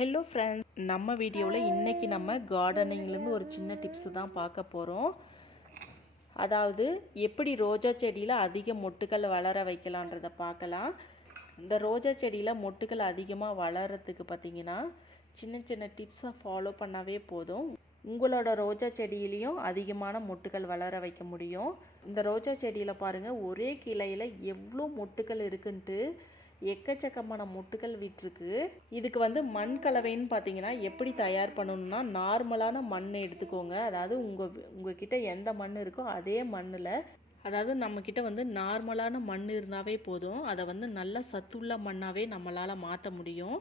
Hello friends நம்ம வீடியோவில் இன்றைக்கி நம்ம கார்டனிங்லேருந்து ஒரு சின்ன டிப்ஸு தான் பார்க்க போகிறோம் அதாவது எப்படி ரோஜா செடியில் அதிக மொட்டுக்கள் வளர வைக்கலான்றதை பார்க்கலாம். இந்த ரோஜா செடியில் மொட்டுக்கள் அதிகமாக வளர்கிறதுக்கு பார்த்தீங்கன்னா சின்ன சின்ன டிப்ஸை ஃபாலோ பண்ணாவே போதும். உங்களோட ரோஜா செடியிலையும் அதிகமான மொட்டுக்கள் வளர வைக்க முடியும். இந்த ரோஜா செடியில் பாருங்கள் ஒரே கிளையில் எவ்வளோ மொட்டுக்கள் இருக்குன்ட்டு எக்கச்சக்கமான மொட்டுக்கள் விட்டுருக்கு. இதுக்கு வந்து மண் கலவைன்னு பார்த்தீங்கன்னா எப்படி தயார் பண்ணணும்னா நார்மலான மண்ணை எடுத்துக்கோங்க. அதாவது உங்கள் உங்ககிட்ட எந்த மண் இருக்கோ அதே மண்ணில் அதாவது நம்மக்கிட்ட வந்து நார்மலான மண் இருந்தாவே போதும். அதை வந்து நல்ல சத்துள்ள மண்ணாகவே நம்மளால் மாற்ற முடியும்.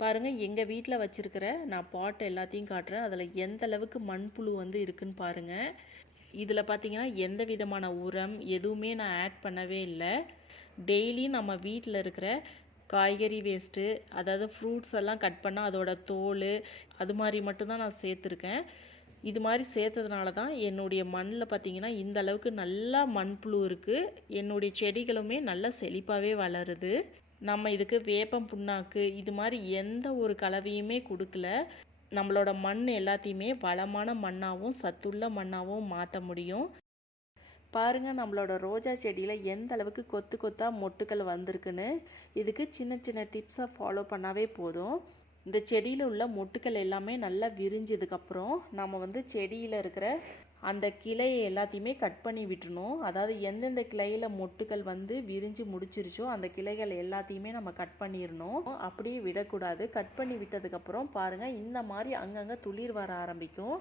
பாருங்கள் எங்கள் வீட்டில் வச்சுருக்கிற நான் பாட்டு எல்லாத்தையும் காட்டுறேன். அதில் எந்த அளவுக்கு மண்புழு வந்து இருக்குன்னு பாருங்கள் இதில் பார்த்தீங்கன்னா எந்த விதமான உரம் எதுவுமே நான் ஆட் பண்ணவே இல்லை. டெய்லி நம்ம வீட்டில் இருக்கிற காய்கறி வேஸ்ட்டு அதாவது ஃப்ரூட்ஸ் எல்லாம் கட் பண்ணால் அதோட தோல் அது மாதிரி மட்டும்தான் நான் சேர்த்துருக்கேன். இது மாதிரி சேர்த்ததுனால தான் என்னுடைய மண்ணில் பார்த்திங்கன்னா இந்த அளவுக்கு நல்லா மண்புழு இருக்குது என்னுடைய செடிகளுமே நல்லா செழிப்பாகவே வளருது. நம்ம இதுக்கு வேப்பம் புண்ணாக்கு இது மாதிரி எந்த ஒரு கலவையுமே கொடுக்கல. நம்மளோட மண் எல்லாத்தையுமே வளமான மண்ணாகவும் சத்துள்ள மண்ணாகவும் மாற்ற முடியும். பாருங்கள் நம்மளோட ரோஜா செடியில் எந்த அளவுக்கு கொத்து கொத்தாக மொட்டுக்கள் வந்திருக்குன்னு. இதுக்கு சின்ன சின்ன டிப்ஸை ஃபாலோ பண்ணாவே போதும். இந்த செடியில் உள்ள மொட்டுக்கள் எல்லாமே நல்லா விரிஞ்சதுக்கப்புறம் நம்ம வந்து செடியில் இருக்கிற அந்த கிளையை எல்லாத்தையுமே கட் பண்ணி விட்டுணும் அதாவது எந்தெந்த கிளையில் மொட்டுக்கள் வந்து விரிஞ்சு முடிச்சிருச்சோ அந்த கிளைகள் எல்லாத்தையுமே நம்ம கட் பண்ணிடணும் அப்படியே விடக்கூடாது. கட் பண்ணி விட்டதுக்கப்புறம் பாருங்கள் இந்த மாதிரி அங்கங்கே துளிர் வர ஆரம்பிக்கும்.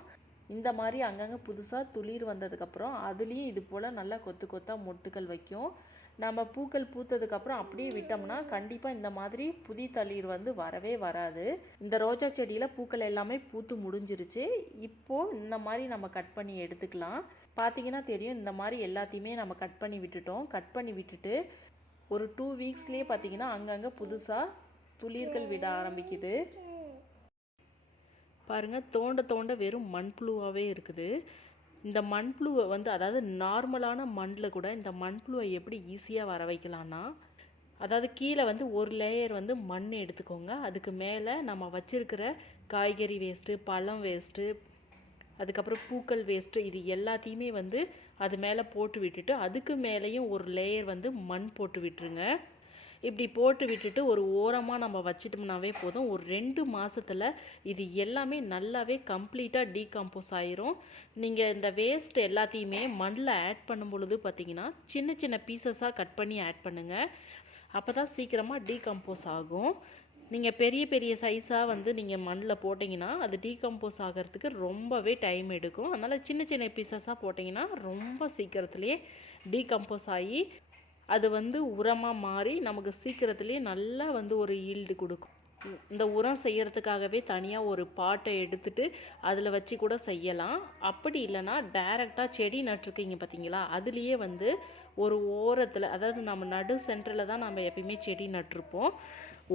இந்த மாதிரி அங்கங்கே புதுசாக துளிர் வந்ததுக்கப்புறம் அதுலேயும் இது போல் நல்லா கொத்து கொத்தாக மொட்டுக்கள் வைக்கும். நம்ம பூக்கள் பூத்ததுக்கப்புறம் அப்படியே விட்டோம்னா கண்டிப்பாக இந்த மாதிரி புதி தளிர் வந்து வரவே வராது. இந்த ரோஜா செடியில் பூக்கள் எல்லாமே பூத்து முடிஞ்சிருச்சு. இப்போது இந்த மாதிரி நம்ம கட் பண்ணி எடுத்துக்கலாம். பார்த்தீங்கன்னா தெரியும் இந்த மாதிரி எல்லாத்தையுமே நம்ம கட் பண்ணி விட்டுட்டோம். கட் பண்ணி விட்டுட்டு ஒரு டூ வீக்ஸ்லேயே பார்த்தீங்கன்னா அங்கங்கே புதுசாக துளிர்கள் விட ஆரம்பிக்குது. பாருங்கள் தோண்ட தோண்ட வெறும் மண்புழுவாகவே இருக்குது. இந்த மண்புழுவை வந்து அதாவது நார்மலான மண்ணில் கூட இந்த மண்புழுவை எப்படி ஈஸியாக வர வைக்கலான்னா அதாவது கீழே வந்து ஒரு லேயர் வந்து மண் எடுத்துக்கோங்க. அதுக்கு மேலே நம்ம வச்சுருக்கிற காய்கறி வேஸ்ட்டு பழம் வேஸ்ட்டு அதுக்கப்புறம் பூக்கள் வேஸ்ட்டு இது எல்லாத்தையுமே வந்து அது மேலே போட்டு விட்டுட்டு அதுக்கு மேலேயும் ஒரு லேயர் வந்து மண் போட்டு விட்டுருங்க. இப்படி போட்டு விட்டுட்டு ஒரு ஓரமாக நம்ம வச்சிட்டோம்னாவே போதும். ஒரு ரெண்டு மாதத்தில் இது எல்லாமே நல்லாவே கம்ப்ளீட்டாக டீகம்போஸ் ஆயிரும். நீங்கள் இந்த வேஸ்ட் எல்லாத்தையுமே மண்ணில் ஆட் பண்ணும் பொழுது பார்த்தீங்கன்னா சின்ன சின்ன பீசஸாக கட் பண்ணி ஆட் பண்ணுங்கள் அப்போ தான் சீக்கிரமாக டீகம்போஸ் ஆகும். நீங்கள் பெரிய பெரிய சைஸாக வந்து நீங்கள் மண்ணில் போட்டிங்கன்னா அது டீகம்போஸ் ஆகிறதுக்கு ரொம்பவே டைம் எடுக்கும். அதனால் சின்ன சின்ன பீசஸாக போட்டிங்கன்னா ரொம்ப சீக்கிரத்துலேயே டீகம்போஸ் ஆகி அது வந்து உரமாக மாறி நமக்கு சீக்கிரத்துலேயே நல்லா வந்து ஒரு ஈல்டு கொடுக்கும். இந்த உரம் செய்கிறதுக்காகவே தனியாக ஒரு பாட்டை எடுத்துட்டு அதில் வச்சு கூட செய்யலாம். அப்படி இல்லைன்னா டைரெக்டாக செடி நட்டுருக்கீங்க பார்த்தீங்களா அதுலேயே வந்து ஒரு ஓரத்தில் அதாவது நம்ம நடு சென்டரில் தான் நம்ம எப்பயுமே செடி நட்டிருப்போம்.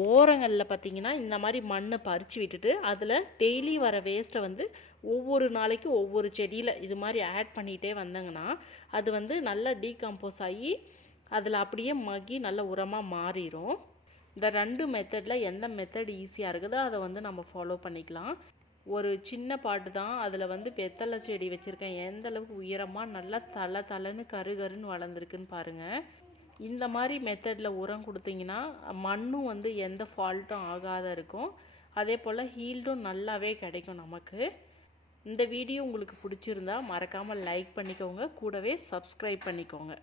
ஓரங்களில் பார்த்திங்கன்னா இந்த மாதிரி மண்ணை பறித்து விட்டுட்டு அதில் டெய்லி வர வேஸ்ட்டை வந்து ஒவ்வொரு நாளைக்கு ஒவ்வொரு செடியில் இது மாதிரி ஆட் பண்ணிகிட்டே வந்தாங்கன்னா அது வந்து நல்லா டீகம்போஸ் ஆகி அதில் அப்படியே மக்கி நல்ல உரமாக மாறிடும் இந்த ரெண்டு மெத்தடில் எந்த மெத்தட் ஈஸியாக இருக்குதோ அதை வந்து நம்ம ஃபாலோ பண்ணிக்கலாம். ஒரு சின்ன பாட்டு தான். அதில் வந்து வெத்தலை செடி வச்சுருக்கேன். எந்த அளவுக்கு உயரமாக நல்லா தலை தலைன்னு கரு கருன்னு வளர்ந்துருக்குன்னு பாருங்கள் இந்த மாதிரி மெத்தடில் உரம் கொடுத்தீங்கன்னா மண்ணும் வந்து எந்த ஃபால்ட்டும் ஆகாத இருக்கும். அதே போல் ஹீல்டும் நல்லாவே கிடைக்கும் நமக்கு. இந்த வீடியோ உங்களுக்கு பிடிச்சிருந்தா மறக்காமல் லைக் பண்ணிக்கோங்க. கூடவே சப்ஸ்கிரைப் பண்ணிக்கோங்க.